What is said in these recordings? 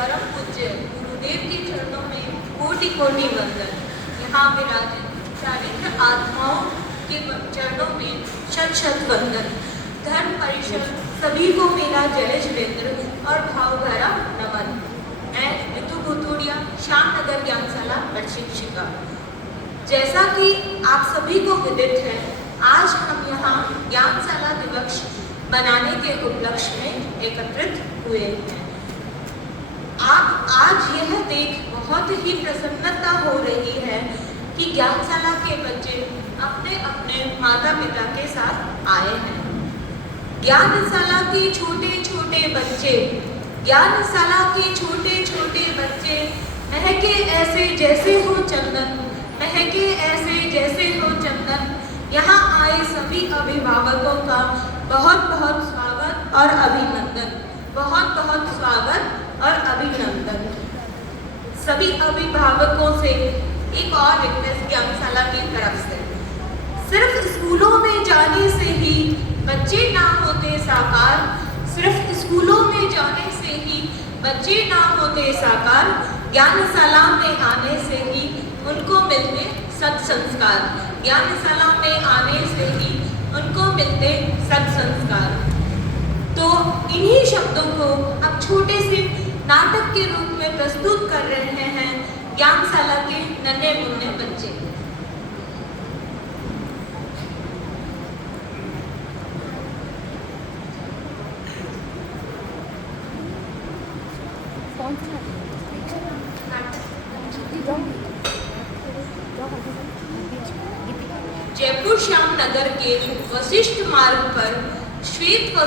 परम पूज्य गुरुदेव के चरणों में कोटि कोटि वंदन। यहाँ विराजित चारित्र आत्माओं के चरणों में शत शत वंदन। धर्म परिषद सभी को मेरा जय जितेंद्र और भाव भरा नमन। मैं ऋतु भूतोड़िया, श्यामनगर ज्ञानशाला प्रशिक्षिका। जैसा कि आप सभी को विदित है, आज हम यहाँ ज्ञानशाला दिवस मनाने के उपलक्ष्य में एकत्रित हुए हैं। आप आज यह देख बहुत ही प्रसन्नता हो रही है कि ज्ञानशाला के बच्चे अपने अपने माता पिता के साथ आए हैं। ज्ञानशाला के छोटे छोटे बच्चे, ज्ञानशाला के छोटे छोटे बच्चे महके ऐसे जैसे हो चंदन, महके ऐसे जैसे हो चंदन। यहाँ आए सभी अभिभावकों का बहुत बहुत स्वागत और अभिनंदन, बहुत बहुत स्वागत और अभिनंदन। सभी अभिभावकों से एक और रिक्वेस्ट ज्ञानशाला की तरफ से, सिर्फ स्कूलों में जाने से ही बच्चे ना होते साकार, सिर्फ स्कूलों में जाने से ही बच्चे ना होते साकार, ज्ञानशाला में आने से ही उनको मिलते सत्संस्कार, ज्ञानशाला में आने से ही उनको मिलते सत्संस्कार। तो इन्हीं शब्दों को अब छोटे से नाटक के रूप में प्रस्तुत कर रहे हैं ज्ञानशाला के नन्हे मुन्ने बच्चे। जयपुर श्यामनगर के वशिष्ठ मार्ग पर श्वेत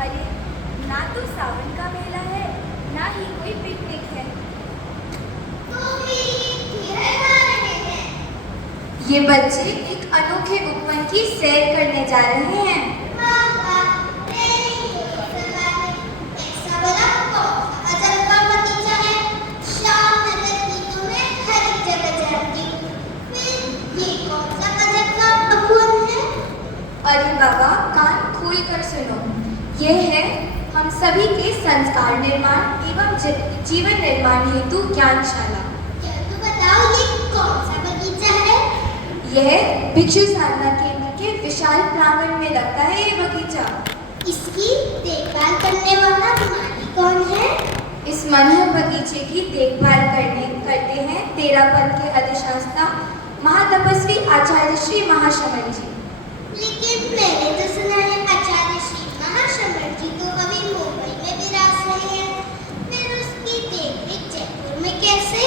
अरे ना तो सावन का मेला है, ना ही कोई पिकनिक है। तो भी किधर जा रहे हैं? ये बच्चे एक अनोखे उपवन की सैर करने जा रहे हैं। अरे बाबा, कान खोल कर सुनो। यह है हम सभी के संस्कार निर्माण एवं जीवन निर्माण हेतु ज्ञानशाला। तो बताओ, ये कौन सा बगीचा है? यह भिक्षु साधना केंद्र के विशाल प्रांगण में लगता है ये बगीचा। इसकी देखभाल करने वाला माली कौन है? इस मनोहर बगीचे की देखभाल करते हैं तेरापंथ के अधिष्ठाता महातपस्वी आचार्य श्री महाशमन जी। लेकिन मैंने तो सुना है आचार्य श्री महाशमन जी तो अभी मुंबई में विराज रहे हैं, फिर उसकी देखरेख जयपुर में कैसे?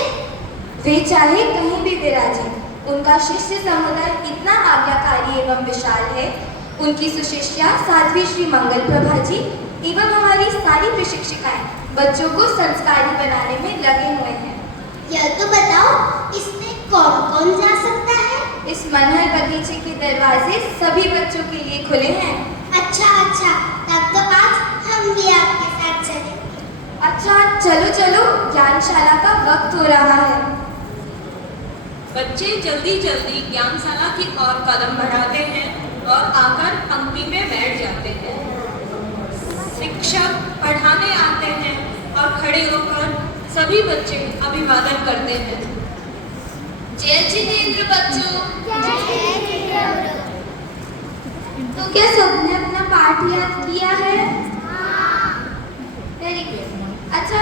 वे चाहे कहीं भी विराजे, उनका शिष्य समुदाय इतना आज्ञाकारी एवं विशाल है। उनकी सुशिष्या साध्वी श्री मंगल प्रभा जी एवं हमारी सारी प्रशिक्षिकाएं बच्चों को संस्कारी बनाने में लगे हुए हैं। यह तो बताओ, इसमें कौन कौन जा सकता है? इस मनोहर बगीचे के दरवाजे सभी बच्चों के लिए खुले हैं। अच्छा अच्छा, तब तो आज हम भी आपके साथ चलेंगे। अच्छा चलो चलो, ज्ञानशाला का वक्त हो रहा है। बच्चे जल्दी जल्दी ज्ञानशाला की ओर कदम बढ़ाते हैं और आकर पंक्ति में बैठ जाते हैं। शिक्षक पढ़ाने आते हैं और खड़े होकर सभी बच्चे अभिवादन करते हैं। जय जितेंद्र बच्चों। तो क्या सबने अपना पाठ याद किया है? Very good. अच्छा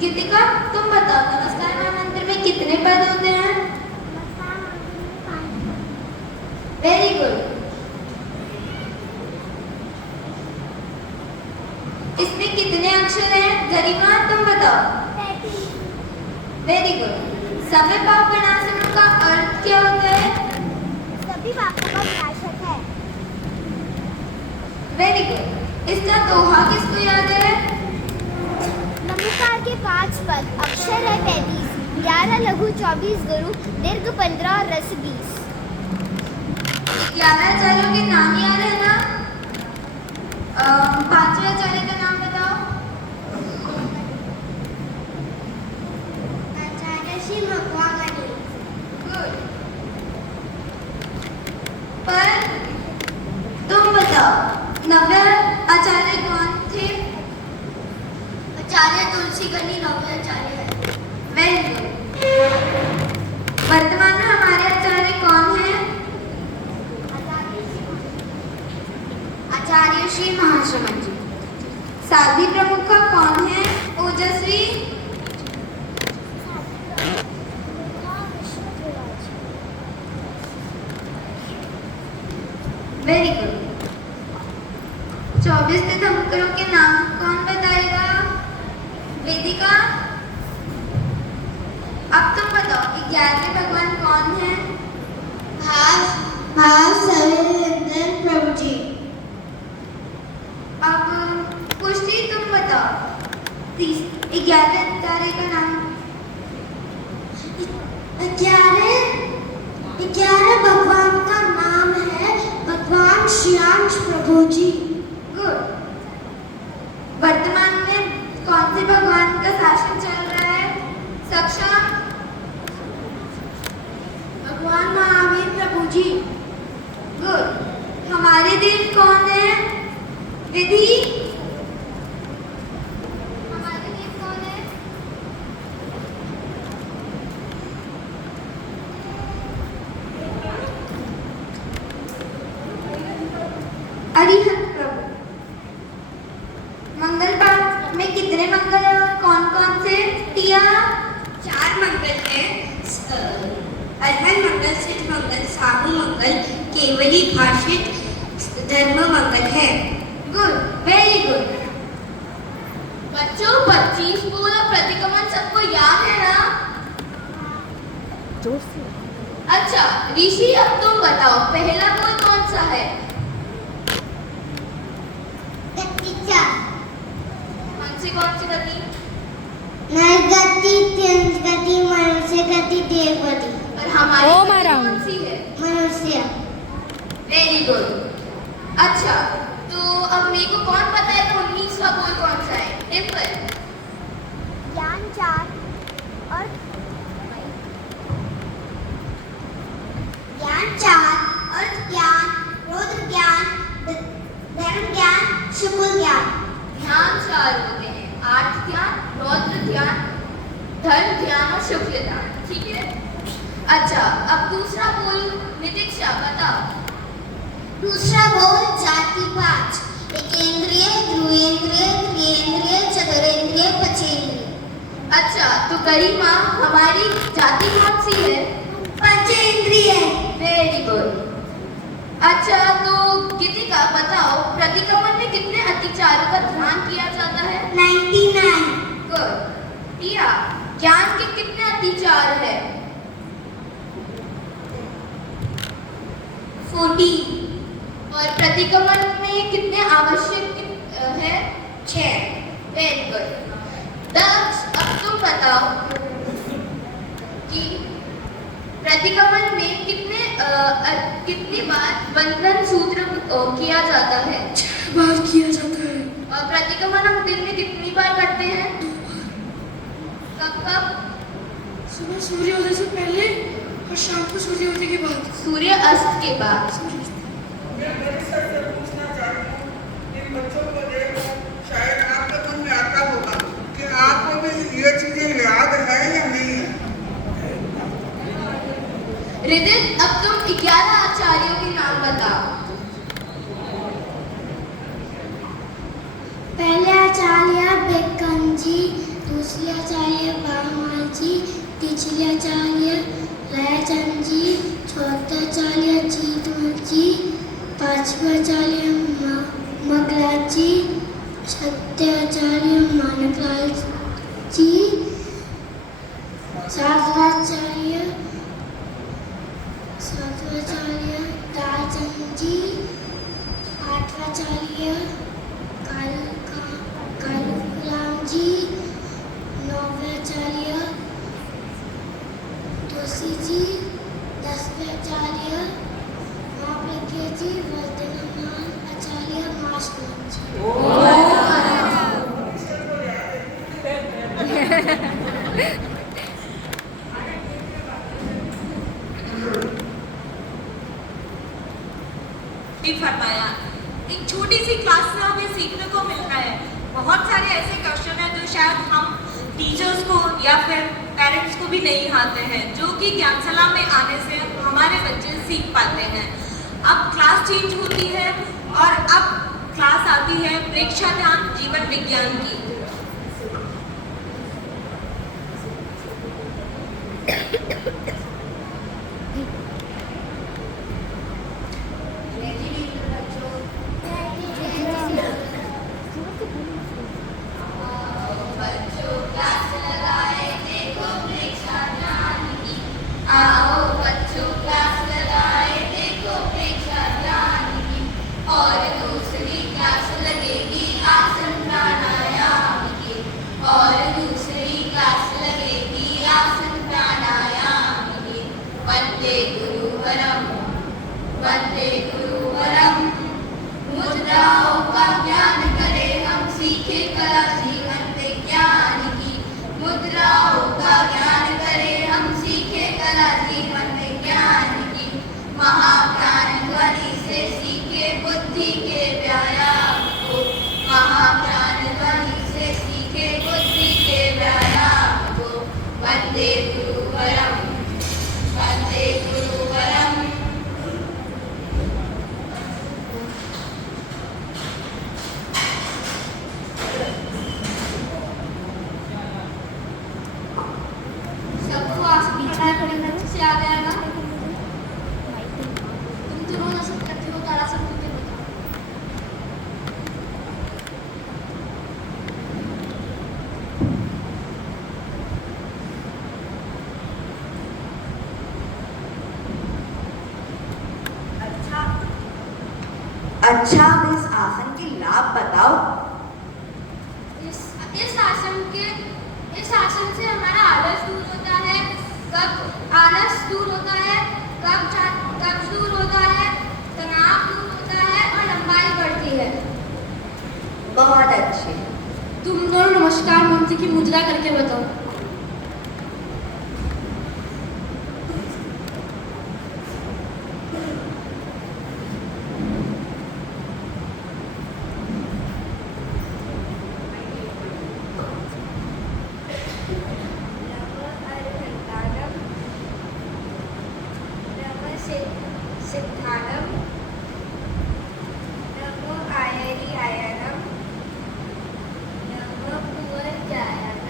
गीतिका, तुम बताओ नमस्कार महामंत्र में कितने पद होते हैं? Very good. इसमें कितने अक्षर हैं? गरिमा तुम बताओ। Very good. समय पाप गणासनों का अर्थ क्या होता है? सभी पापों का विनाशक है। Very good. इसका दोहा किसको याद है? नमस्कार के 5 पद, अक्षर है 35, 11 लघु 24 गुरु, दीर्घ 15 और रस 20। 11 आचार्यों के नाम याद है ना? 5वें आचार्य का नाम बताओ। आचार्य श्री भगवान। गुड। आचार्य तुलसीगढ़ी नवोचार्य है। Very good. वर्तमान में हमारे आचार्य कौन हैं? आचार्य श्री महाश्रमण जी। साध्वी प्रमुख का कौन है? ओजस्वी। Very good. 24 तीर्थंकरों के नाम कौन बताएगा? वेदिका। अब तुम बताओ 11वें भगवान कौन है? भाव सर्वेंद्र प्रभु जी। अब पुष्टि तुम बताओ 11वें तारे का नाम। 11 भगवान का नाम है भगवान श्रीयांश प्रभु जी। गुड। वर्तमान में कौन से भगवान का शासन चल रहा है? सक्षम। भगवान महावीर प्रभु जी। गुड। हमारे देव कौन है? विधि। हमारे देव कौन है? अरिहंत प्रभु। मंगल पाठ में कितने मंगल हैं और कौन कौन से? टिया। 4 मंगल हैं। अरहन मंगल, सिद्ध मंगल, साहू मंगल, केवली भाषित धर्म मंगल है। Good, very good. बच्चों 25 बोल और प्रतिक्रमण सबको याद है ना? अच्छा ऋषि, अब तुम बताओ पहला बोल कौन सा है? हमसे कौन सी गति? नरगति, त्यंजगति, मनुष्य गति, देवगति। और हमारी गति कौन सी है? मनुष्य। Very good. अच्छा तो अब मेरे को कौन बताएगा 19वां बोल कौन सा है? डिम्पल। ज्ञान 4 और ज्ञान, रुद्र ज्ञान, धर्म ज्ञान, शुभ ज्ञान। ध्यान 4 होते हैं, 8 ध्यान, रौद्र ध्यान, धर्म ध्यान और शुक्ल ध्यान। ठीक है। अच्छा अब दूसरा बोल नितिक्षा बताओ। दूसरा बोल जाति 5, एकेंद्रिय, ध्रुवेंद्रिय, त्रिएंद्रिय, चतुरेंद्रिय, पंचेंद्रिय। अच्छा तो गरिमा हमारी जाति कौन सी है? पंचेंद्रिय। Very good. अच्छा तो गीतिका बताओ प्रतिक्रमण में कितने अतिचारों का ध्यान किया जाता है? 99। गुड। टिया, ज्ञान के कितने अतिचार है? 40। और प्रतिक्रमण में कितने आवश्यक है? 6। Very good. दक्ष, अब तुम बताओ कि प्रतिक्रमण में कितनी बार बंधन सूत्र किया जाता है? 6 बार किया जाता है। और प्रतिक्रमण हम दिन में कितनी बार करते हैं? 2 बार। कब कब? सुबह सूर्योदय से पहले और शाम को सूर्योदय के बाद। सूर्य अस्त के बाद। मैं बड़े सर से पूछना चाहती हूँ, इन बच्चों को देखकर शायद आपके मन में आता होगा कि आपको भी ये चीजें याद है या नहीं है? रिदित, अब तुम 11 आचार्यों के नाम बताओ। पहले आचार्य बेकन जी, दूसरे आचार्य बामाल जी, तीसरे आचार्य रायचंद जी, चौथे आचार्य जीतमल जी, पांचवें आचार्य मगराज जी, छठे आचार्य मानकलाल जी, सातवां आचार्य रायचंद जी, आठवां आचार्य कालूराम जी, नौवें आचार्य तुलसी जी, 10वें आचार्य महाप्रज्ञ जी, वर्धमान आचार्य माशनाथ जी। फरमाया एक छोटी सी क्लास से हमें सीखने को मिल रहा है। बहुत सारे ऐसे क्वेश्चन हैं जो शायद को भी नहीं आते हैं, जो कि ज्ञानशाला में आने से हमारे बच्चे सीख पाते हैं। अब क्लास चेंज होती है और अब क्लास आती है प्रेक्षा ध्यान जीवन विज्ञान की। आओ बच्चों क्लास लगाए देखो प्रेक्षा ध्यान की, और दूसरी क्लास लगेगी आसन प्राणायाम की, और दूसरी क्लास लगेगी आसन प्राणायाम की। वंदे गुरुवरम मुद्राओं का ज्ञान करें हम, सीखे कला जीवन विज्ञान की। मुद्राओं का ज्ञान करें हम, सीखे कला जीवन विज्ञान की। महाप्राण ध्वनि से सीखे बुद्धि के व्यायाम को, महाप्राण ध्वनि से सीखे बुद्धि के व्यायाम को। वंदे गुरुवरम वंदे गुरुवरम। सबको आसन पढ़ाया पड़ेगा, अच्छे से आ गया ना? तुम तो रोज आसन करते हो, तारासन करते हो। अच्छा, अब इस आसन के लाभ बताओ। इस आसन से हमारा आलस दूर होता है, आलस दूर होता है, कब्ज दूर होता है, तनाव दूर होता है और लंबाई बढ़ती है। बहुत अच्छे। तुम दोनों नमस्कार मंत्री की मुद्रा करके बताओ। सिद्धानम नमो आयरी आयनम नमो पुवर्जायनम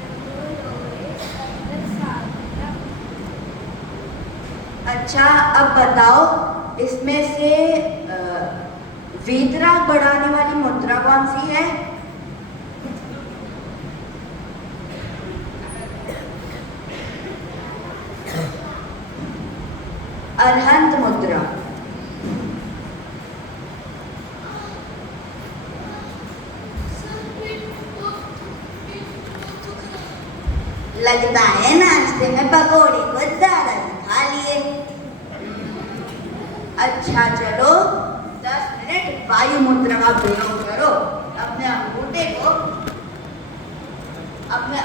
नमो लोरे साधनम। अच्छा, अब बताओ इसमें से वीतराग बढ़ाने वाली मुद्रा कौन सी है? अरहंत मुद्रा। लगता है नाश्ते में पकोड़े कुछ ज्यादा ही खा लिए। अच्छा चलो, 10 मिनट वायु मुद्रा का प्रयोग करो। अपने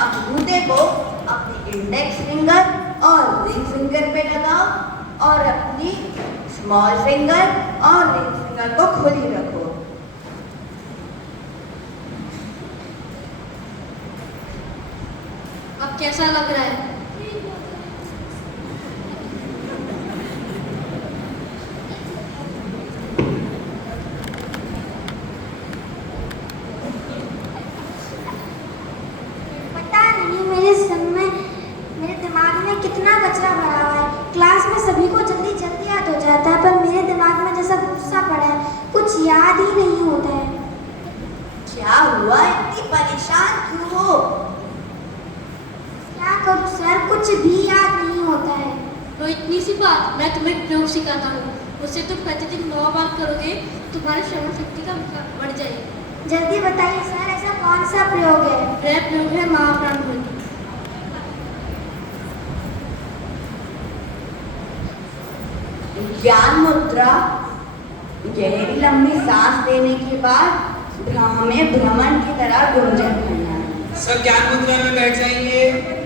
अंगूठे को अपनी इंडेक्स फिंगर और रिंग फिंगर पे लगाओ, और अपनी स्मॉल फिंगर और रिंग फिंगर को खुली रखो। अब कैसा लग रहा है? पता नहीं मेरे दिमाग में कितना कचरा भरा हुआ है। क्लास में सभी को जल्दी जल्दी याद हो जाता है, पर मेरे दिमाग में जैसा गुस्सा पड़ा है, कुछ याद ही नहीं होता है। क्या हुआ, इतनी परेशान क्यों हो? क्या करूं सर, कुछ भी याद नहीं होता है। तो इतनी सी बात, मैं तुम्हें एक प्रयोग सिखाता हूँ। उससे तुम प्रतिदिन 9 बार करोगे, तुम्हारी श्रवण शक्ति का बढ़ जाएगी। जल्दी बताइए सर, ऐसा कौन सा प्रयोग है? वह प्रयोग है महाप्राण ध्वनि। ज्ञान मुद्रा। गहरी लंबी सांस लेने के बाद हमें भ्रमण की तरह गुंजन करना है। सर, ज्ञान मुद्रा में बैठ जाइए।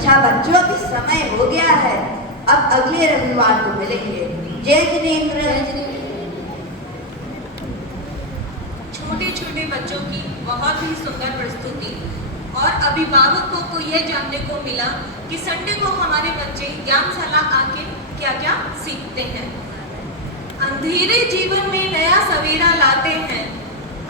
अच्छा बच्चों, अभी समय हो गया है, अब अगले रविवार को मिलेंगे। जय जिनेंद्र। छोटे छोटे बच्चों की बहुत ही सुंदर प्रस्तुति और अभिभावकों को यह जानने को मिला कि संडे को हमारे बच्चे ज्ञानशाला आके क्या क्या सीखते हैं। अंधेरे जीवन में नया सवेरा लाते हैं,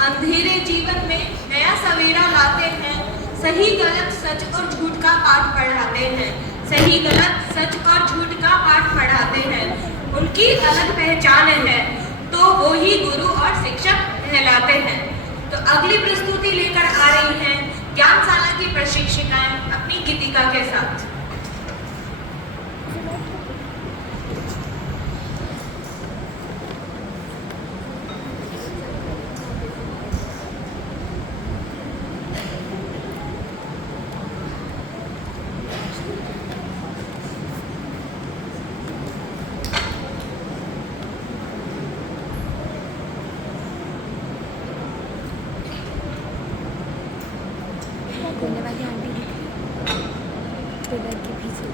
अंधेरे जीवन में नया सवेरा लाते हैं, सही गलत सच और झूठ का पाठ पढ़ाते हैं, सही गलत सच और झूठ का पाठ पढ़ाते हैं। उनकी अलग पहचान है तो वो ही गुरु और शिक्षक कहलाते हैं। तो अगली प्रस्तुति लेकर आ रही हैं ज्ञानशाला की प्रशिक्षिकाएं अपनी गीतिका के साथ। बोलने वाली आंटी दिख टेलर के पीछे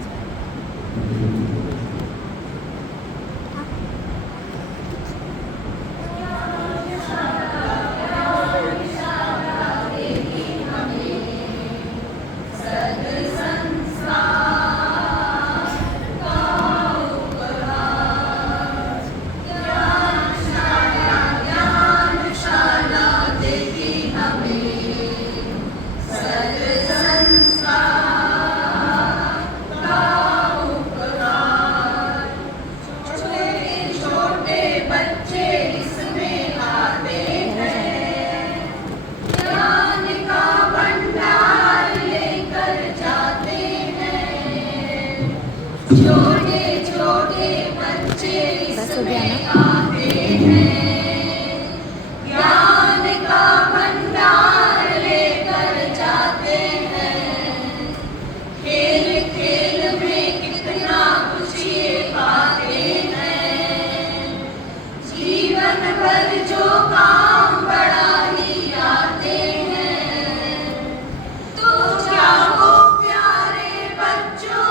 छोटे छोटे बच्चे इसमें आते हैं, ज्ञान का भंडार लेकर जाते हैं। खेल खेल में कितना कुछ ये पाते हैं, जीवन भर जो काम बड़ा ही आते हैं। तो जागो प्यारे बच्चों,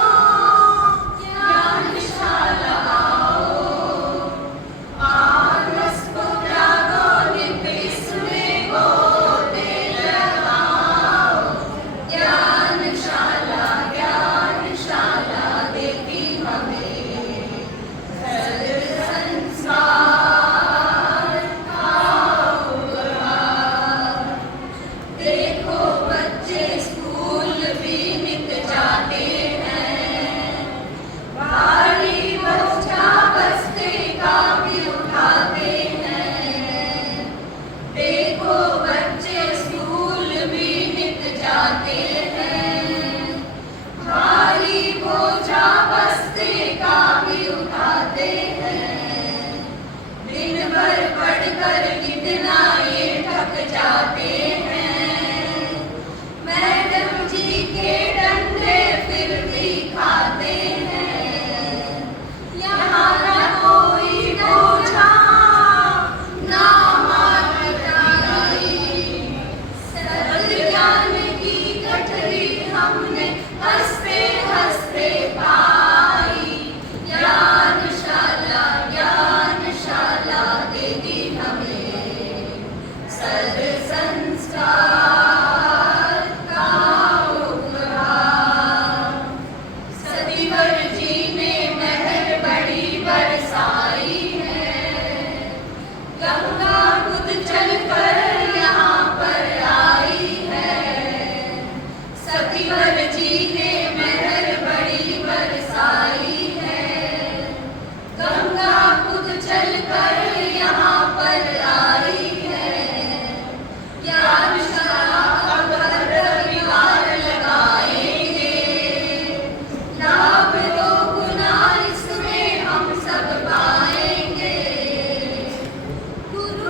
गुरु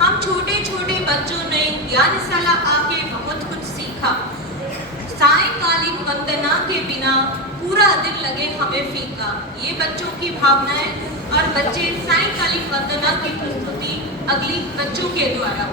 हम छोटे छोटे बच्चों ने ज्ञानशाला आके बहुत कुछ सीखा। सायंकालीन वंदना के बिना पूरा दिन लगे हमें फीका। ये बच्चों की भावनाएं और बच्चे सायंकालीन वंदना की प्रस्तुति अगली बच्चों के द्वारा।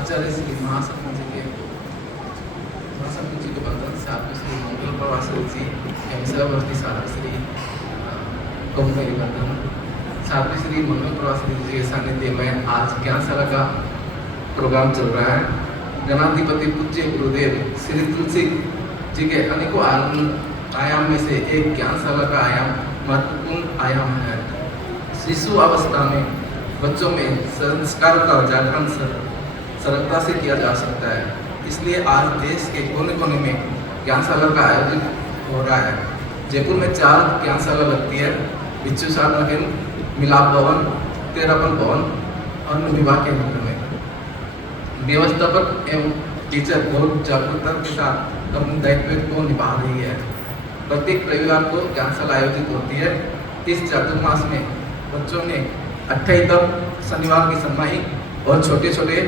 आचार्य श्री महासत्व जी के बंधन साथ श्री मंगल प्रवासी जी एवं साथ श्री कौमुदी बंधन साथ श्री मंगल प्रवासी जी के सानिध्य में आज ज्ञानशाला का प्रोग्राम चल रहा है। गणाधिपति पूज्य गुरुदेव श्री तुलसी जी के अनेकों आयाम में से एक ज्ञानशाला का आयाम महत्वपूर्ण आयाम है। शिशु अवस्था में बच्चों में संस्कार का जागरण सरलता से किया जा सकता है। इसलिए आज देश के कोने कोने में ज्ञानशाला का आयोजन हो रहा है। जयपुर में 4 ज्ञानशाला लगती है। बिच्छूसार नगर, मिलाप भवन, तेरापन भवन और विभाग के नगर में व्यवस्थापक एवं टीचर बहुत जागरूकता के साथ अपने दायित्व को निभा रही है। प्रत्येक रविवार को ज्ञानशाला आयोजित होती है। इस चातुर्मास में बच्चों ने 28 तक शनिवार की समाई और छोटे छोटे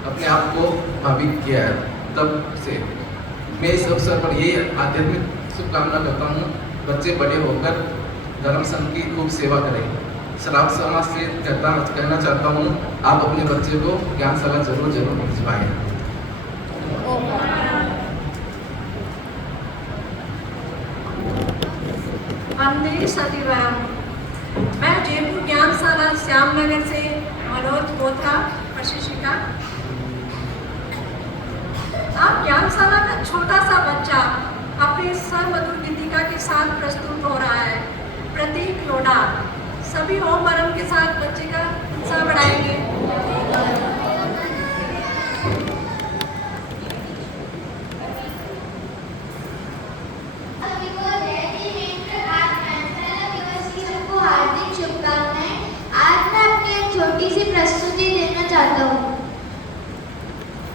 अपने आप को भावित किया है। तब से मैं इस अवसर पर यही आध्यात्मिक शुभकामना करता हूँ, बच्चे बड़े होकर धर्म संघ की खूब सेवा करें। श्राप समाज से कहना चाहता हूँ, आप अपने बच्चे को ज्ञानशाला जरूर भिजवाएं। वंदे सतीराम। मैं जयपुर ज्ञानशाला श्यामनगर से मनोज बोथा प्रशिक्षिका। अब ज्ञानशाला का छोटा सा बच्चा अपनी सर्वमधुर गीतिका के साथ प्रस्तुत हो रहा है। प्रतीक लोढ़ा सभी ओम बरम के साथ बच्चे का उत्साह बढ़ाएंगे।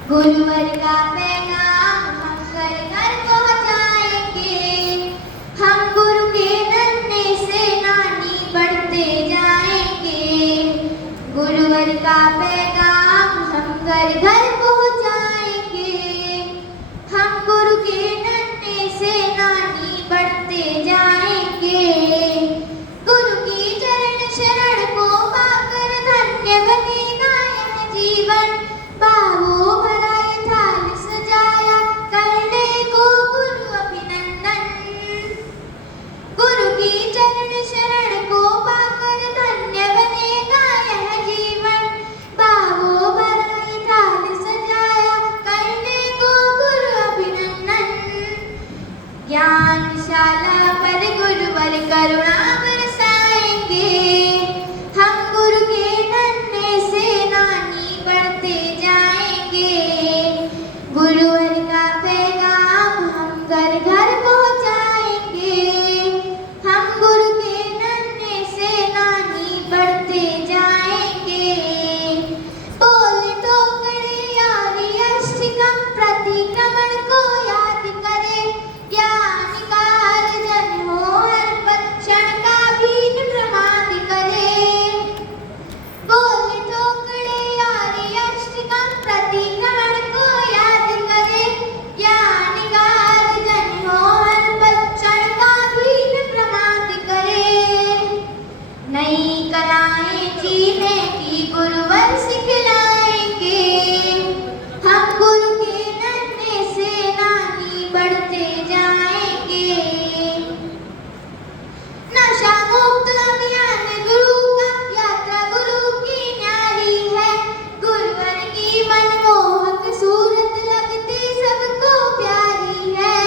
गुरुवर का पैगाम हम घर घर पहुँचाएंगे। हम गुरु के नन्हे से नानी बढ़ते जाएंगे। गुरुवर का पैगाम हम घर घर पहुँचाएंगे। हम गुरु के नन्हे से नानी बढ़ते जाएंगे। गुरु की चरण शरण को पाकर धन्य बनेगा यह जीवन। बाहों भरा ये थाल सजाया करने को गुरु अभिनंदन। गुरु की चरण शरण को पाकर धन्य बनेगा यह जीवन। बाहों भरा ये थाल सजाया करने को गुरु अभिनंदन। ज्ञानशाला पर गुरुवर करुणा बरसाएंगे। हम गुरु के नन्हे से नानी बढ़ते जाएंगे। गुरुवर का पैगाम हम घर घर पहुँचाएंगे। हम गुरु के नन्हे से नानी बढ़ते जाएंगे। बोल टोकरे यारी अष्टकम प्रतिक्रमण को याद करे। ज्ञान का अर्जन हो हर पल क्षण का भीन प्रमाद करे। बोल टोकरे यारी अष्टकम प्रतिक्रमण को याद करे। ज्ञान का अर्जन हो हर पल क्षण का भीन प्रमाद करे। नई कलाएं जीने की गुरुवर सिखलाएंगे। हम गुरु के नन्हे से नानी बढ़ते जाएंगे। नशा मुक्त अभियान गुरु का यात्रा गुरु की न्यारी है। गुरुवर की मनमोहक सूरत लगती सबको प्यारी है।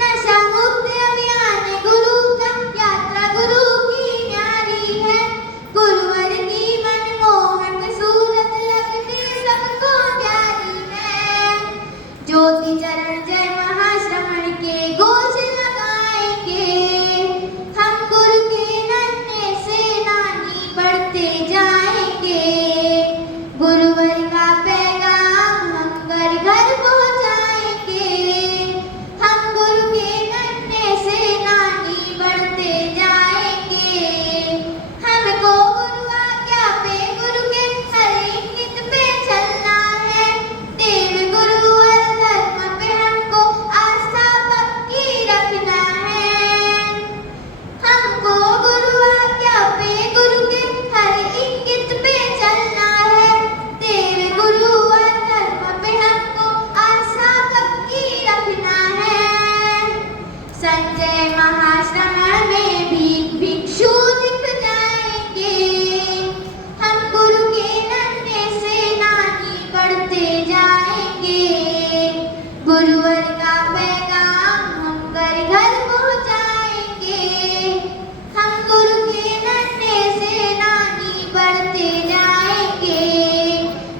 नशा मुक्त अभियान गुरु का यात्रा गुरु की न्यारी है। गुरुवर की मनमोहक सूरत लगती सबको प्यारी है। ज्योति चरण जय महाश्रमण के घोष लगाएंगे। हम गुरु के नन्हे से नानी बढ़ते जाएंगे। गुरुवर का पैगाम हम घर घर पहुँचाएंगे। हम गुरु के नन्हे से नानी बढ़ते जाएंगे। हमको गुरु आज्ञा पे गुरु के हर इंगित पे चलना है। देव गुरु और धर्म पे हमको आस्था पक्की रखना है। हमको गुरु आज्ञा पे गुरु के हर इंगित पे चलना है। देव गुरु और धर्म पे हमको आस्था पक्की रखना है। संजय महाश्रमण में भी भिक्षु दिख जाएंगे। हम गुरु के नन्हे से नानी बढ़ते जाएंगे। गुरुवर का पैगाम हम घर घर पहुँचाएंगे। हम गुरु के नन्हे से नानी बढ़ते जाएंगे।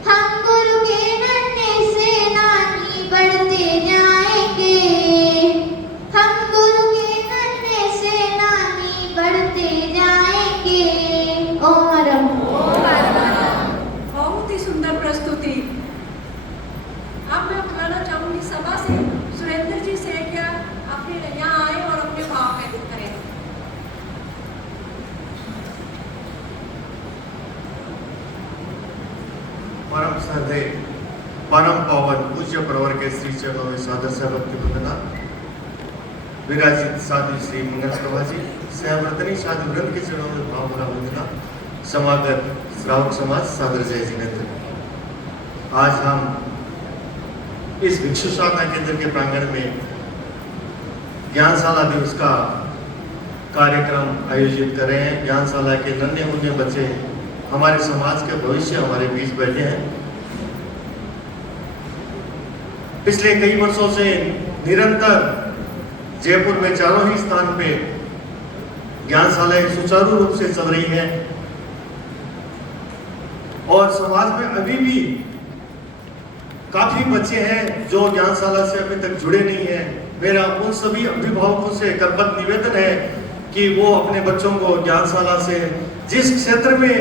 हम गुरु के नन्हे से नानी बढ़ते जाएंगे। हम गुरु के नन्हे से नानी बढ़ते जाएंगे। ओम हरम। बहुत ही सुंदर प्रस्तुति। अब मैं बुलाना चाहूंगी सभा से सुरेंद्र जी से क्या अपने यहाँ आए और अपने भाव व्यक्त करें। परम श्रद्धेय परम पावन पूज्य प्रवर के श्री चरणों में सादर से भक्ति वंदना। विराजित साधु श्री मंगल प्रभा जी सहवर्तनी साधु वृंद के चरणों में भाव भरा वंदना। समागत श्रावक समाज सादर जय जिनेन्द्र। आज हम इस भिक्षु साधना केंद्र के प्रांगण में ज्ञानशाला दिवस का कार्यक्रम आयोजित कर रहे हैं। ज्ञानशाला के नन्हे मुन्ने बच्चे हमारे समाज के भविष्य हमारे बीच बैठे हैं। पिछले कई वर्षों से निरंतर जयपुर में चारों ही स्थान पे ज्ञानशालाएं सुचारू रूप से चल रही है और समाज में अभी भी काफी बच्चे हैं जो ज्ञानशाला से अभी तक जुड़े नहीं हैं। मेरा उन सभी अभिभावकों से करबद्ध निवेदन है कि वो अपने बच्चों को ज्ञानशाला से, जिस क्षेत्र में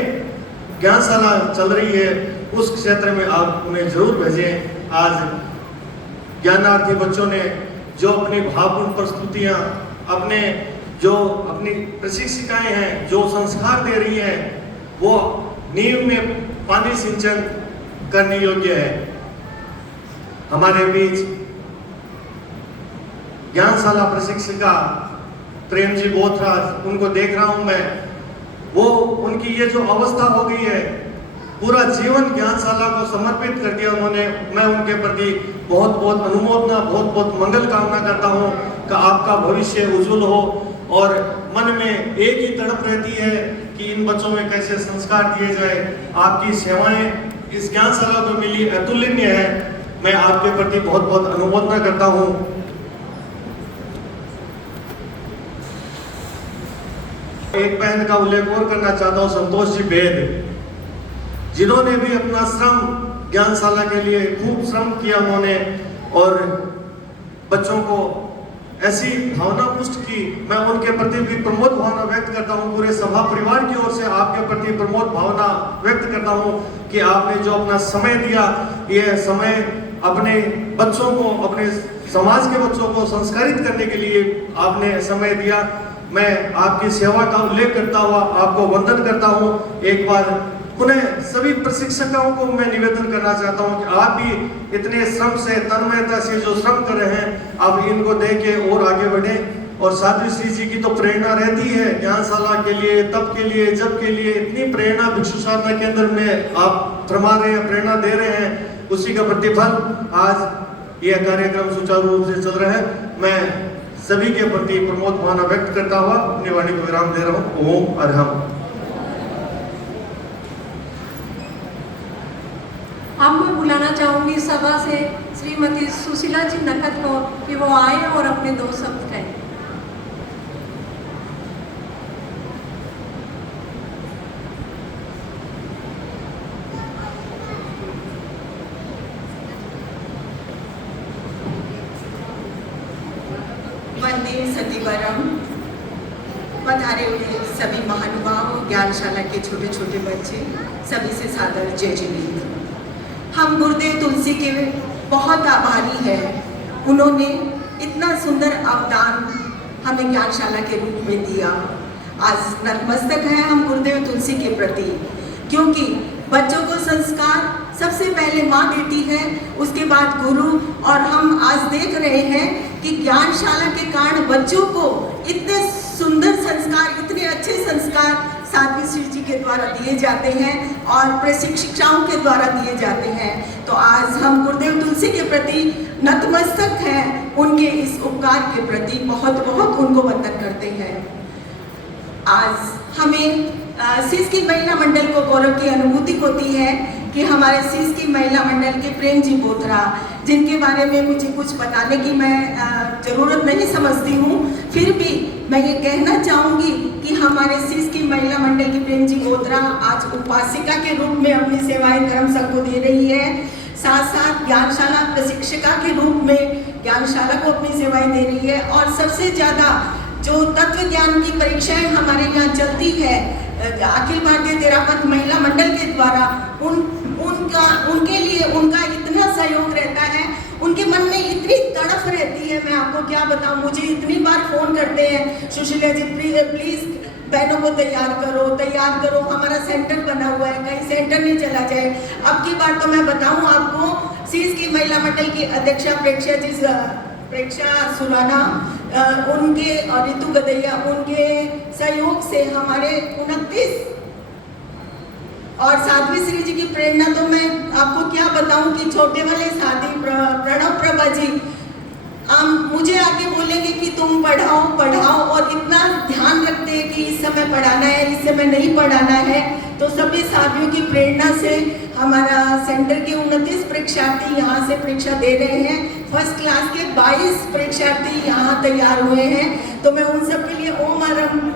ज्ञानशाला चल रही है उस क्षेत्र में आप उन्हें जरूर भेजें। आज ज्ञानार्थी बच्चों ने जो अपनी भावपूर्ण प्रस्तुतियां, अपनी प्रशिक्षिकाएं हैं जो संस्कार दे रही हैं, वो नींव में पानी सिंचन करने योग्य है। हमारे बीच ज्ञानशाला प्रशिक्षिका प्रेम जी बोथरा, उनको देख रहा हूं मैं, वो उनकी ये जो अवस्था हो गई है, पूरा जीवन ज्ञानशाला को समर्पित कर दिया उन्होंने। मैं उनके प्रति बहुत बहुत अनुमोदना, बहुत बहुत मंगल कामना करता हूं कि आपका भविष्य उज्जवल हो। और मन में एक ही तड़प रहती है कि इन बच्चों में कैसे संस्कार दिए जाए। आपकी सेवाएं इस ज्ञानशाला को मिली अतुलनीय है। मैं आपके प्रति बहुत बहुत अनुमोदना करता हूं। एक बहन का उल्लेख और करना चाहता हूं, संतोष जी बेद, जिन्होंने भी अपना श्रम ज्ञानशाला के लिए खूब श्रम किया उन्होंने, और बच्चों को ऐसी भावना पुष्ट की। मैं उनके प्रति भी प्रमोद भावना व्यक्त करता हूं। पूरे सभा परिवार की ओर से आपके प्रति प्रमोद भावना व्यक्त करता हूं कि आपने जो अपना समय दिया, यह समय अपने बच्चों को, अपने समाज के बच्चों को संस्कारित करने के लिए आपने समय दिया। मैं आपकी सेवा का उल्लेख करता हुआ आपको वंदन करता हूं। एक बार पुनः सभी प्रशिक्षकों को मैं निवेदन करना चाहता हूं कि आप भी इतने श्रम से, तन्मयता से जो श्रम कर रहे हैं, आप इनको देख के और आगे बढ़ें। और साध्वी श्री जी की तो प्रेरणा रहती है ज्ञानशाला के लिए, तब के लिए, जब के लिए, इतनी प्रेरणा भिक्षु साधना केंद्र में आप फरमा रहे हैं, प्रेरणा दे रहे हैं, उसी का प्रतिफल आज यह कार्यक्रम सुचारू रूप से चल रहा है। मैं सभी के प्रति प्रमोद भावना व्यक्त करता हुआ अपनी वाणी को विराम दे रहा हूँ। ओम अरहम। अब मैं बुलाना चाहूंगी सभा से श्रीमती सुशीला जी नकद को कि वो आए और अपने 2 शब्द कहें। वंदे सतीवरम। पधारे हुए सभी महानुभाव, ज्ञानशाला के छोटे छोटे बच्चे, सभी से सादर जय जयवीर। हम गुरुदेव तुलसी के बहुत आभारी हैं। उन्होंने इतना सुंदर अवदान हमें ज्ञानशाला के रूप में दिया। आज नतमस्तक है हम गुरुदेव तुलसी के प्रति, क्योंकि बच्चों को संस्कार सबसे पहले माँ देती है, उसके बाद गुरु। और हम आज देख रहे हैं कि ज्ञानशाला के कारण बच्चों को इतने सुंदर संस्कार, इतने अच्छे संस्कार साध्वी श्री जी के द्वारा दिए जाते हैं और प्रशिक्षिकाओं के द्वारा दिए जाते हैं। तो आज हम गुरुदेव तुलसी के प्रति नतमस्तक हैं, उनके इस उपकार के प्रति बहुत बहुत उनको वंदन करते हैं। आज हमें सीस की महिला मंडल को गौरव की अनुभूति होती है कि हमारे सीस की महिला मंडल के प्रेम जी बोथरा, जिनके बारे में मुझे कुछ बताने की मैं ज़रूरत नहीं समझती हूँ, फिर भी मैं ये कहना चाहूँगी कि हमारे सीस की महिला मंडल की प्रेम जी बोथरा आज उपासिका के रूप में अपनी सेवाएं धर्म संघ को दे रही है, साथ साथ ज्ञानशाला प्रशिक्षिका के रूप में ज्ञानशाला को अपनी सेवाएं दे रही है। और सबसे ज़्यादा जो तत्व ज्ञान की परीक्षाएं हमारे यहाँ चलती है अखिल भारतीय तेरापंथ महिला मंडल के द्वारा, उनके लिए उनका इतना सहयोग रहता है, उनके मन में इतनी तड़फ रहती है, मैं आपको क्या बताऊं। मुझे इतनी बार फोन करते हैं, सुशीला जी प्लीज बहनों को तैयार करो, हमारा सेंटर बना हुआ है, कहीं सेंटर नहीं चला जाए। अब की बार तो मैं बताऊं आपको, सीस की महिला मंडल की अध्यक्षा प्रेक्षा सुराना, उनके और ऋतु गदैया, उनके सहयोग से हमारे 29 और साध्वी श्री जी की प्रेरणा तो मैं आपको क्या बताऊं कि छोटे वाले साथी प्रणव प्रभा जी मुझे आके बोलेंगे कि तुम पढ़ाओ और इतना ध्यान रखते हैं कि इस समय पढ़ाना है, इस समय नहीं पढ़ाना है। तो सभी साथियों की प्रेरणा से हमारा सेंटर के 29 परीक्षार्थी यहाँ से परीक्षा दे रहे हैं। फर्स्ट क्लास के 22 परीक्षार्थी यहाँ तैयार हुए हैं। तो मैं उन सब के लिए ओम आरम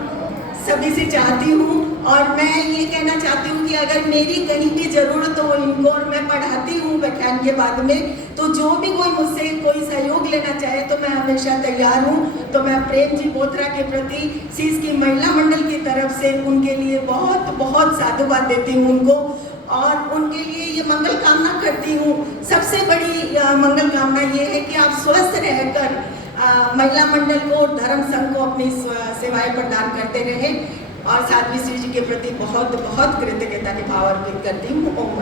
सभी से चाहती हूँ और मैं ये कहना चाहती हूँ कि अगर मेरी कहीं भी ज़रूरत हो इनको, और मैं पढ़ाती हूँ व्याख्यान के बाद में, तो जो भी कोई मुझसे कोई सहयोग लेना चाहे तो मैं हमेशा तैयार हूँ। तो मैं प्रेम जी बोथरा के प्रति सीस की महिला मंडल की तरफ से उनके लिए बहुत बहुत साधुवाद देती हूँ उनको। और उनके लिए ये मंगल कामना करती हूँ। सबसे बड़ी मंगल कामना ये है कि आप स्वस्थ रहकर महिला मंडल को, धर्म संघ को अपनी सेवाएं प्रदान करते रहे और साध्वी श्री जी के प्रति बहुत बहुत कृतज्ञता के भाव अर्पित करती हूँ। ओम।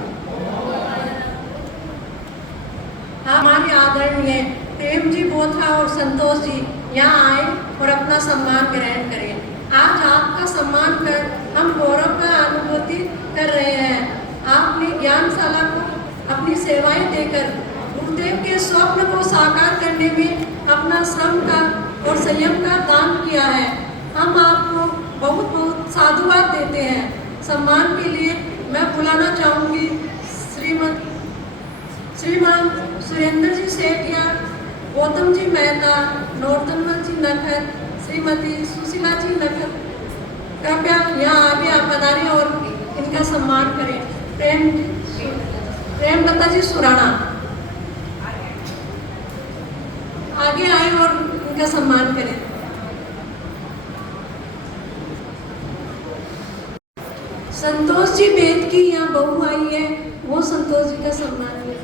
हमारे आदरणीय प्रेम जी बोथरा और संतोष जी यहाँ आए और अपना सम्मान ग्रहण करें। आज आपका सम्मान कर हम गौरव का अनुभूति कर रहे हैं। आपने ज्ञानशाला को अपनी सेवाएं देकर गुरुदेव के स्वप्न को साकार करने में अपना श्रम का और संयम का दान किया है। हम आपको बहुत बहुत साधुवाद देते हैं। सम्मान के लिए मैं बुलाना चाहूँगी श्रीमान सुरेंद्र जी सेठिया, गौतम जी मेहता, नौतनमल जी नखर, श्रीमती सुशीला जी नखर, कृपया यहाँ आगे आप पधारें और इनका सम्मान करें। प्रेमलता जी सुराणा आगे आए और इनका सम्मान करें। संतोष जी बेद की यहाँ बहू आई है, वो संतोष जी का सम्मान करें।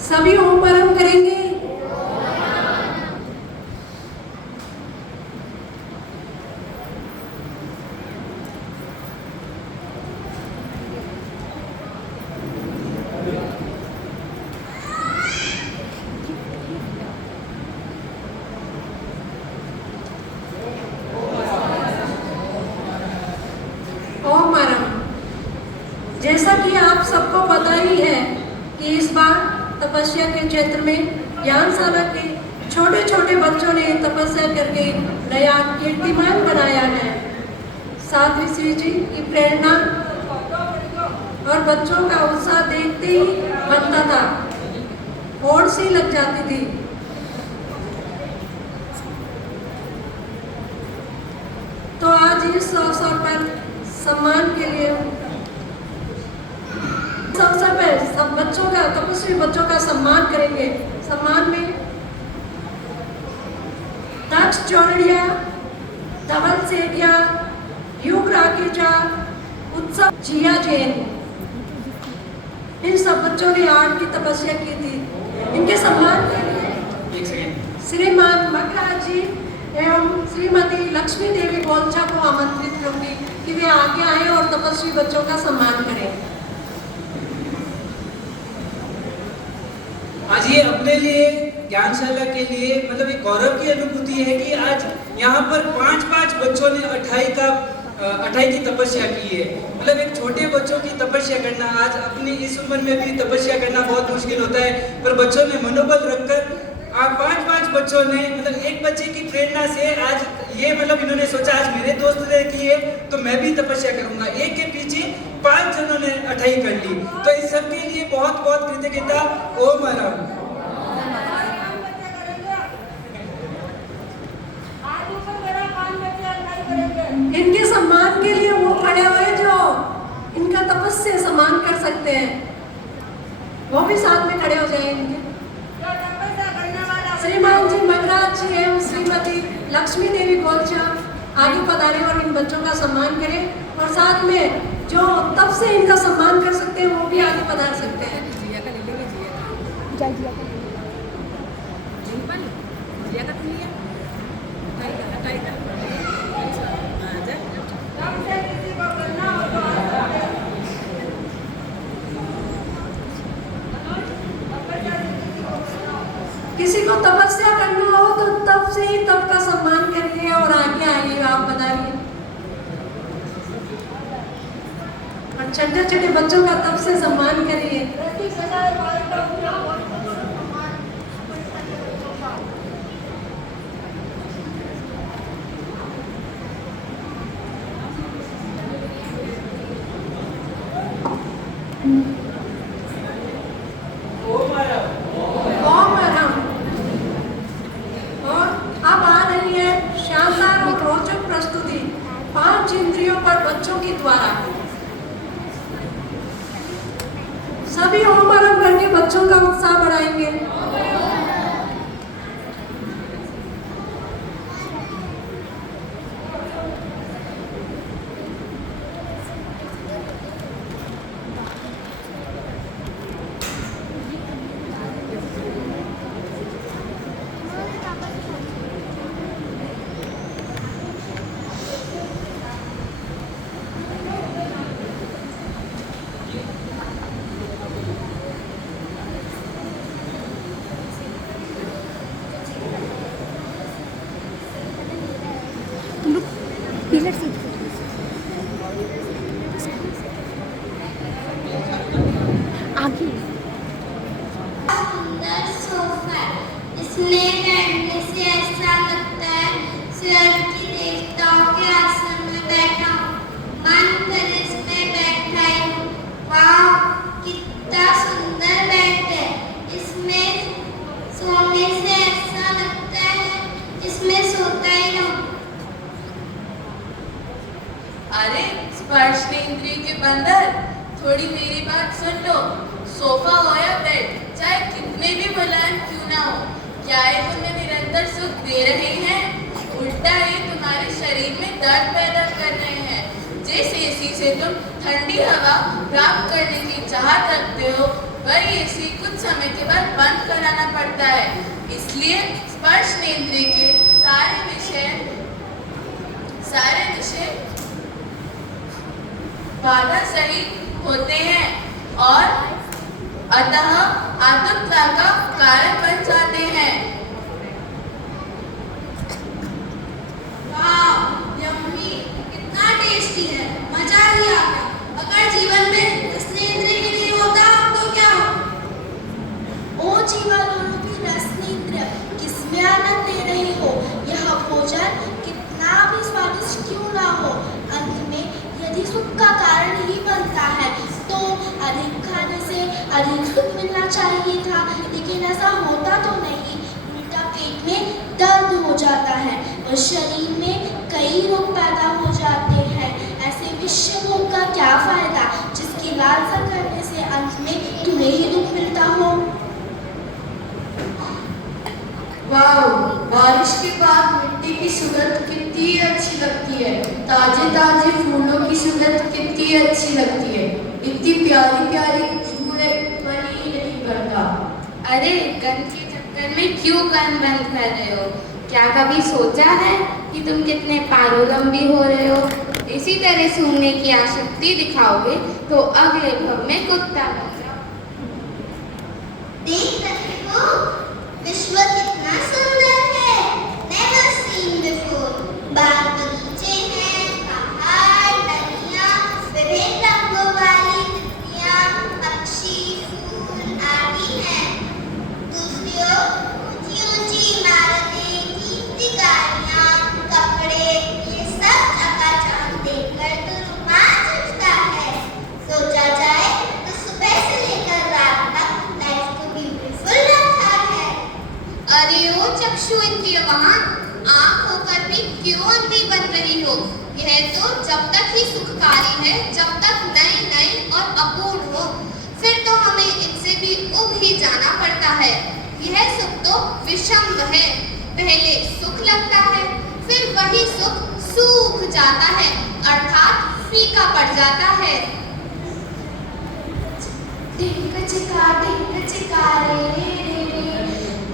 सभी ओम परम करेंगे। ओम परम। जैसा कि आप सबको पता ही है कि इस बार तपस्या के क्षेत्र में ज्ञानशाला के छोटे छोटे बच्चों ने तपस्या करके नया कीर्तिमान बनाया है। साध्वी श्री जी की प्रेरणा और बच्चों का उत्साह देखते ही बनता था, होड़ सी लग जाती थी। तो आज इस अवसर पर सम्मान के लिए अवसर पर सब बच्चों का, तपस्वी बच्चों का सम्मान करेंगे। सम्मान में दक्ष चौरड़िया, धवल सेठिया, युग राकेजा, उत्सव जिया जैन, इन सब बच्चों ने आर्ट की तपस्या की थी। इनके सम्मान के लिए श्रीमान मकराज जी एवं श्रीमती लक्ष्मी देवी गोलचा को आमंत्रित करूंगी कि वे आगे आए और तपस्वी बच्चों का सम्मान करें। आज ये अपने लिए, ज्ञानशाला के लिए मतलब एक गौरव की अनुभूति है कि आज यहाँ पर 5 बच्चों ने 28 की तपस्या की है। मतलब एक छोटे बच्चों की तपस्या करना, आज अपनी इस उम्र में भी तपस्या करना बहुत मुश्किल होता है, पर बच्चों ने मनोबल रखकर 5 बच्चों ने, मतलब एक बच्चे की प्रेरणा से आज ये मतलब इन्होंने सोचा आज मेरे दोस्त ने की है तो मैं भी तपस्या करूंगा। एक के पीछे 5 जनों ने 28 कर ली। तो इस सब के लिए बहुत बहुत कृतज्ञता। ओम हरम। इनके सम्मान के लिए वो खड़े हुए जो इनका तपस्या सम्मान कर सकते हैं, वो भी साथ में खड़े हो जाए। इनके श्रीमान जी मगराज जी एवं श्रीमती लक्ष्मी देवी गोलचा आगे पधारे और इन बच्चों का सम्मान करें। और साथ में जो तब से इनका सम्मान कर सकते हैं वो भी आगे पधार सकते हैं। किसी को तपस्या करना हो तो तब से ही तब का सम्मान करिए और आगे आइए, आप बताइए। और छोटे छोटे बच्चों का तब से सम्मान करिए। बच्चों का उत्साह बढ़ाएंगे। पिलर सीट आगे। सुंदर सोफा, इसमें बैठने से ऐसा लगता है स्वर्ग के देवताओं के आसन में बैठा हूँ। मन करे इसमें बैठा ही हूँ। वाह, कितना सुंदर बेड है। इसमें सोने से ऐसा लगता है इसमें सोता ही रहूं। अरे स्पर्शेंद्रिय के बंदर, थोड़ी मेरी बात सुन लो। सोफा हो या बेड, चाहे कितने भी मुलायम क्यों ना हो, क्या ये तुम्हें निरंतर सुख दे रहे हैं? उल्टा ये तुम्हारे शरीर में दर्द पैदा कर रहे हैं। जिस एसी से तुम ठंडी हवा प्राप्त करने की चाहत रखते हो, वही एसी कुछ समय के बाद बंद कराना पड़ता है। इसलिए स्पर्शेंद्रिय के सारे विषय बाधा सहित होते हैं और अतः आतुरता का कारण बन जाते हैं। वाह, यम्मी, कितना टेस्टी है, मजा ही आ गया। अगर जीवन में रसनेंद्रिय भी नहीं होता तो क्या हो? ओ जीवाणुरूपी रसनेंद्रिय, किसमें आनंद ले रही हो? यह भोजन कितना भी स्वादिष्ट क्यों ना हो, अंत में यदि सुख का कारण ही बनता है तो अधिक खाने से अधिक सुख मिलना चाहिए था, लेकिन ऐसा होता तो नहीं। उल्टा पेट में दर्द हो जाता है और शरीर में कई रोग पैदा हो जाते हैं। ऐसे विषय भोग का क्या फायदा, जिसकी लालसा करने से अंत में तुम्हें ही दुख मिलता हो। वाह, बारिश के बाद मिट्टी की सुगंध कितनी अच्छी लगती है। ताजे ताजे फूलों की सुगंध कितनी अच्छी लगती है। इतनी प्यारी प्यारी खुशबू मन ही नहीं करता। अरे गंध के चक्कर में क्यों कान बंद कर रहे हो? क्या कभी सोचा है कि तुम कितने पारोलंबी हो रहे हो? इसी तरह सूंघने की आसक्ति दिखाओगे तो अगले भव में कुत्ता बन जाओ। देख रहे हो, विश्व कितना सुंदर है। Never seen before. बाग बगीचे हैं, पहाड़, नदियाँ, विभिन्न रंगों वाली तितलियाँ, पक्षी, फूल आदि हैं। दूसरी ओर ऊंची ऊंची इमारतें, कीमती गाड़ियाँ, कपड़े, ये सब चकाचौंध देखकर तो रोमांच उठता है। सोचा जाए तो सुबह से लेकर रात तक लाइफ को ब्यूटीफुल रखा है। अरे ओ चक्षु इंद्रिय वहां, आंख होकर भी क्यों अंधी बन रही हो? यह तो जब तक ही सुखकारी है, जब तक नई नई और अपूर्ण हो, फिर तो हमें इनसे भी उब ही जाना पड़ता है। यह सुख तो विषम है, पहले सुख लगता है, फिर वही सुख सूख जाता है, अर्थात फीका पड़ जाता है। टिंक चिका रे रे रे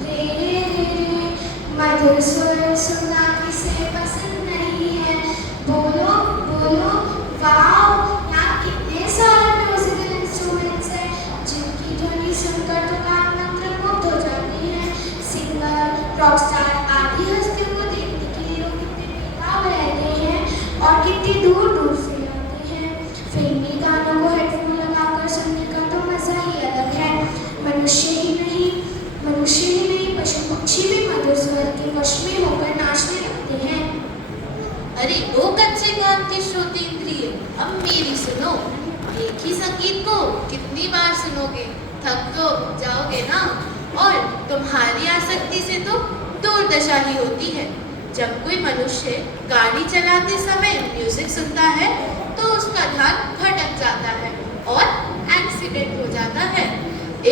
रे रे, मधुर सुर सुनना किसे पसंद नहीं है? बोलो बोलो, वाओ, यहाँ कितने सारे म्यूजिकल इंस्ट्रूमेंट्स हैं जिनकी ध्वनि सुनकर तो कान मंत्रमुग्ध हो जाते हैं। सिंगर, रॉकस्टार आदि हस्तियों को देखने के लिए लोग कितने बेताब रहते हैं और कितनी दूर दूर से आते हैं। फिल्मी गानों को हेडफोन लगाकर सुनने का तो मजा ही अलग है। मनुष्य ही नहीं, पशु पक्षी भी मधुर स्वर के वश में होकर नाचने लगते हैं। अरे वो कच्चे कान के श्रोतेंद्रिय, अब मेरी सुनो। एक ही संगीत को कितनी बार सुनोगे, थक तो जाओगे ना। और तुम्हारी आसक्ति से तो दुर्दशा ही होती है। जब कोई मनुष्य गाड़ी चलाते समय म्यूजिक सुनता है तो उसका ध्यान भटक जाता है और एक्सीडेंट हो जाता है।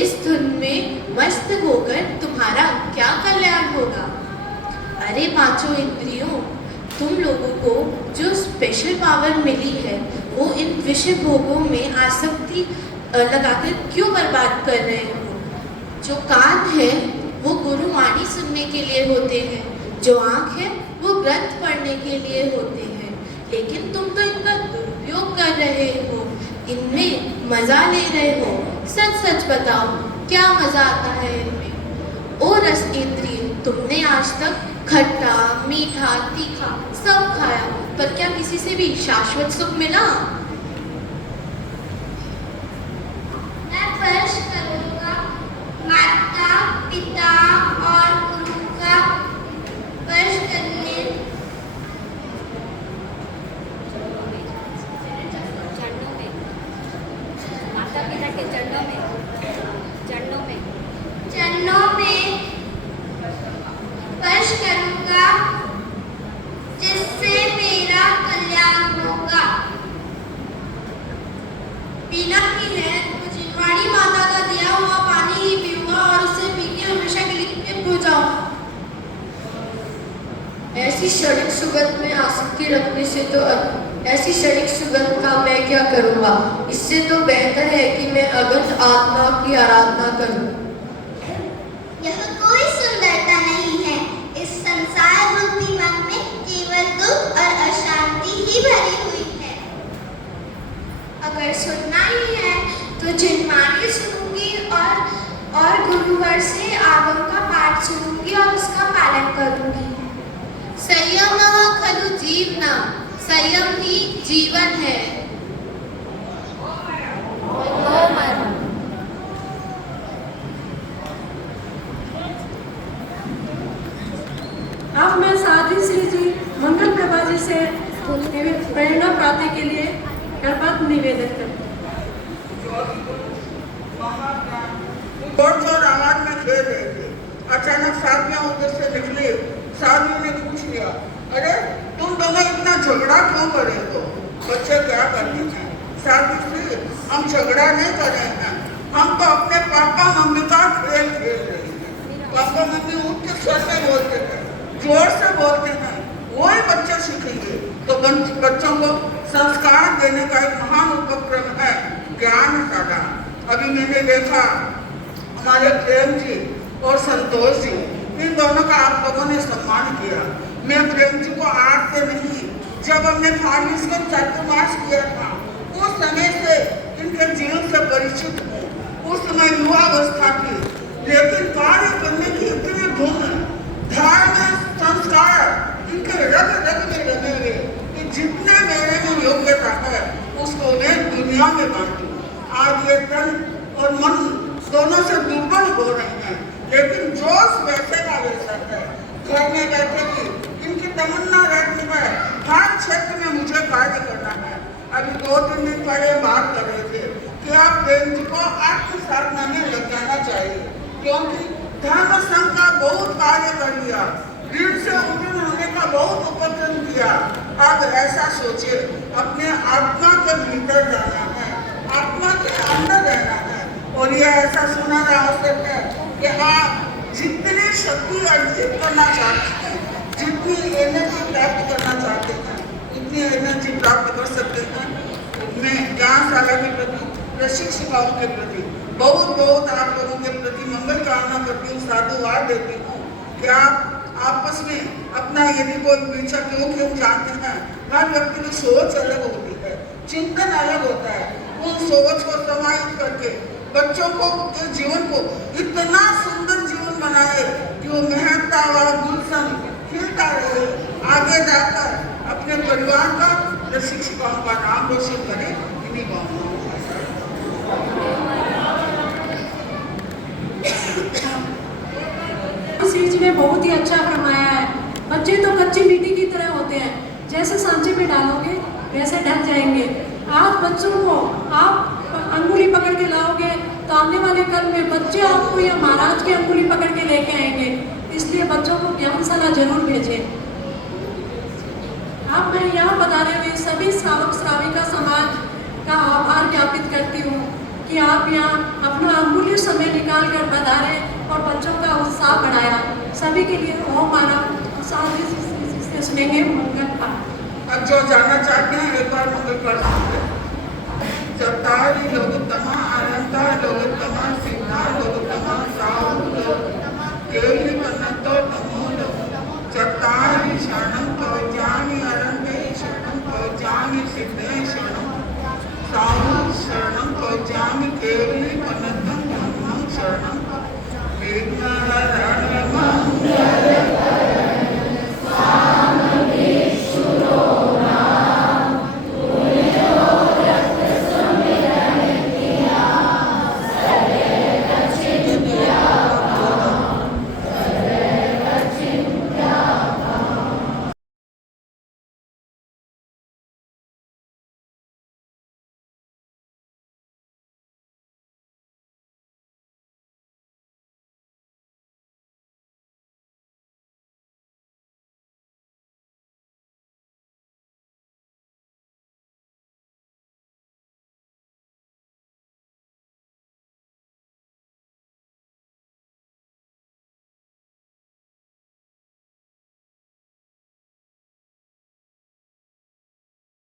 इस धुन पांचों इंद्रियों, तुम लोगों को जो स्पेशल पावर मिली है वो इन विषय भोगों में आसक्ति लगाकर क्यों बर्बाद कर रहे हो? जो कान है वो गुरुवाणी सुनने के लिए होते हैं, जो आँख है वो ग्रंथ पढ़ने के लिए होते हैं, लेकिन तुम तो इनका दुरुपयोग कर रहे हो, इनमें मजा ले रहे हो। सच सच बताओ, क्या मजा आता है इनमें? ओ रस इंद्रिय, तुमने आज तक खट्टा, मीठा, तीखा सब खाया, पर क्या किसी से भी शाश्वत सुख मिला? मैं स्पर्श करूंगा माता पिता और गुरु का स्पर्श करने माता पिता के चरणों में चरणों में स्पर्श करूंगा जिससे मेरा कल्याण होगा। पीना भी है तो जिनवाणी माता का दिया हुआ पानी ही पीऊंगा और उसे पी के हमेशा के लिए भूल जाऊंगा। ऐसी क्षणिक सुगंध में आसक्ति रखने से तो ऐसी क्षणिक सुगंध का मैं क्या करूँगा? इससे तो बेहतर है कि मैं अगंत आत्मा की आराधना करूँ। यह कोई सुंदरता नहीं है, इस संसार रूपी मन में केवल दुख और अशांति ही भरी हुई है। अगर सुनना ही है तो जिनवाणी सुनूंगी और गुरुवर से आगम का पाठ सुनूंगी और उसका पालन करूंगी। संयम खलु जीवना, संयम ही जीवन है। अब मैं साध्वी श्री जी मंगल प्रभा जी से प्रेरणा प्राप्ति के लिए कृपा निवेदन करती जोर जोर आवाज में खेल रहे थे। अचानक साथियां उधर से निकली। साधु ने पूछ लिया, अरे तुम दोनों इतना झगड़ा क्यों कर रहे हो? बच्चे क्या करते हैं? साधु श्री, हम झगड़ा नहीं कर रहे हैं, हम तो अपने पापा मम्मी का खेल खेल रहे हैं। पापा मम्मी उच्च स्वर से बोलते हैं, जोर से बोलते हैं, वही बच्चे सीखेंगे। तो बच्चों को संस्कार देने का एक महान उपक्रम है ज्ञानशाला। अभी मैंने देखा हमारे प्रेम जी और संतोष जी, इन दोनों का आप लोगों ने सम्मान किया। मैं प्रेम जी को आज से नहीं, जब हमने फार्मेसी का चातुर्मास किया था उस समय से इनके जीवन से परिचित हूँ। उस समय युवावस्था थी, लेकिन कार्य करने की इतनी धुन, धार्मिक संस्कार इनके रग रग में लगे हुए कि जितने मेरे में योग्यता है उसको मैं दुनिया में बांटूं। आज ये तन और मन दोनों से दुर्बल हो रहे हैं, लेकिन जोश वैसे का वैसा है। घर में बैठे भी इनकी तमन्ना रहती है हर क्षेत्र में मुझे कार्य करना है। अभी 2-3 दिन पहले बात कर रहे थे कि आप प्रेम जी को आत्म साधना में लग जाना चाहिए, क्योंकि धर्म संघ का बहुत कार्य कर लिया, ऋण से उत्तीर्ण होने का बहुत उपक्रम किया। अब ऐसा सोचे, अपने आत्मा के भीतर जाना है, आत्मा के अंदर रहना है। और यह ऐसा सुनहरा अवसर है कि आप जितनी शक्ति अर्जित करना चाहते हैं, जितनी एनर्जी प्राप्त करना चाहते हैं, इतनी एनर्जी प्राप्त कर सकते हैं। मैं ज्ञानशाला के प्रति, प्रशिक्षिकाओं के प्रति बहुत बहुत आप लोगों के प्रति मंगल कामना करती हूँ, साधुवाद देती हूँ कि आप आपस में अपना यदि कोई पीछा क्यों जानते हैं। हर व्यक्ति की सोच अलग होती है, चिंतन अलग होता है। उन सोच को समाहित करके बच्चों को के जीवन को इतना सुंदर जीवन बनाए कि वो महकता हुआ गुलशन खिलता रहे, आगे जाकर अपने परिवार का, शिक्षिकाओं का नाम रोशन करे। इन्हीं भावनाओं जी ने बहुत ही अच्छा फरमाया है। बच्चे तो कच्ची मिट्टी की तरह होते हैं, जैसे सांचे में डालोगे वैसे ढल जाएंगे। आज बच्चों को आप अंगुली पकड़ के लाओगे तो आने वाले कल में बच्चे आपको या महाराज की अंगुली पकड़ के लेके आएंगे। इसलिए बच्चों को ज्ञानशाला जरूर भेजें। अब मैं यहाँ बताने हुए सभी श्रावक श्राविका समाज का आभार ज्ञापित करती हूँ कि आप यहाँ अपना अमूल्य समय निकाल कर पधारे और बच्चों का उत्साह बढ़ाया। सभी के लिए ओम मानव साथ ही सुनेंगे मंगल पाठ। अब जो जानना चाहते हैं एक बार मंगल पाठ सुनिए। चतारी लोगोत्तमा अनंता लोगोत्तमा सिद्धा लोगोत्तमा साहु लोगोत्तमा केली कन्नतो तमो लोगोत्तमा चतारी शरणं पवजामि अरण्ये शरणं पवजामि सिद्धे शरणं साहु शरणं पवजामि केली कन्नतं तमो शरणं